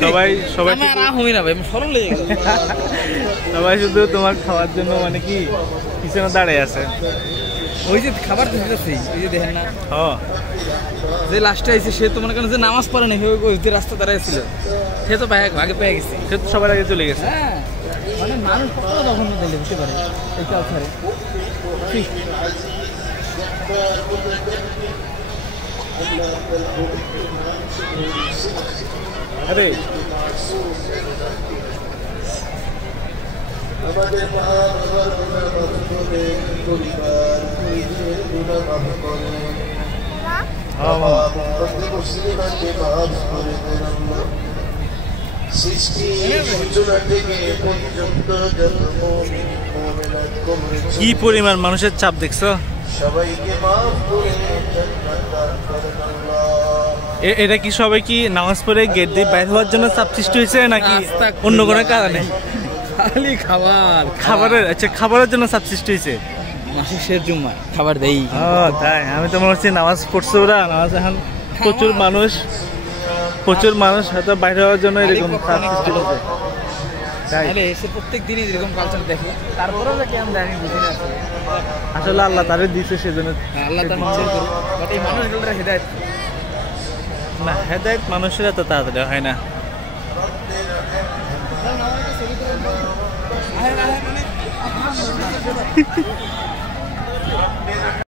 সবাই সবাই সবাই শুধু তোমার খাওয়ার জন্য মানে কি পিছনে দাঁড়িয়ে আছে। ওই যে খাবার দিতেছি, এই যে দেখেন না, যে লাস্টে আইছে সে তো মনে করেন যে নামাজ পড়ে না, ওই যে রাস্তা দাঁড়াইছিল সে তো আগে পেয়ে গেছে, সে তো সবার আগে চলে গেছে। হ্যাঁ মানে মানুষ কত তখন দিলে দিতে পারে এই কালচারে। আরে আমাদের পরিবার কি পরিমাণ মানুষের চাপ দেখছো? এটা কি সবাই কি নামাজ পড়ে গেট দিয়ে বাইরে হওয়ার জন্য চাপ সৃষ্টি হয়েছে নাকি অন্য কোনো কারণে? খালি খাবারের, আচ্ছা খাবারের জন্য চাপ সৃষ্টি হয়েছে। মাসিক শের জুম্মায় খাবার দেই। তাই আমি তো মনে হচ্ছে নামাজ পড়ছে ওরা, নামাজ এখন প্রচুর মানুষ হয়তো বাইরে হওয়ার জন্য এরকম চাপ সৃষ্টি হয়েছে। এসে প্রত্যেক দিনই এরকম কালচার দেখে, তারপরেও নাকি আমরা বুঝি না আসলে আল্লাহ তারে দিচ্ছে সেজন্য। আল্লাহ তার এই মানুষগুলোর হেদায়েত না, হেদায়েত মানুষের এত তাড়াতাড়ি হয় না।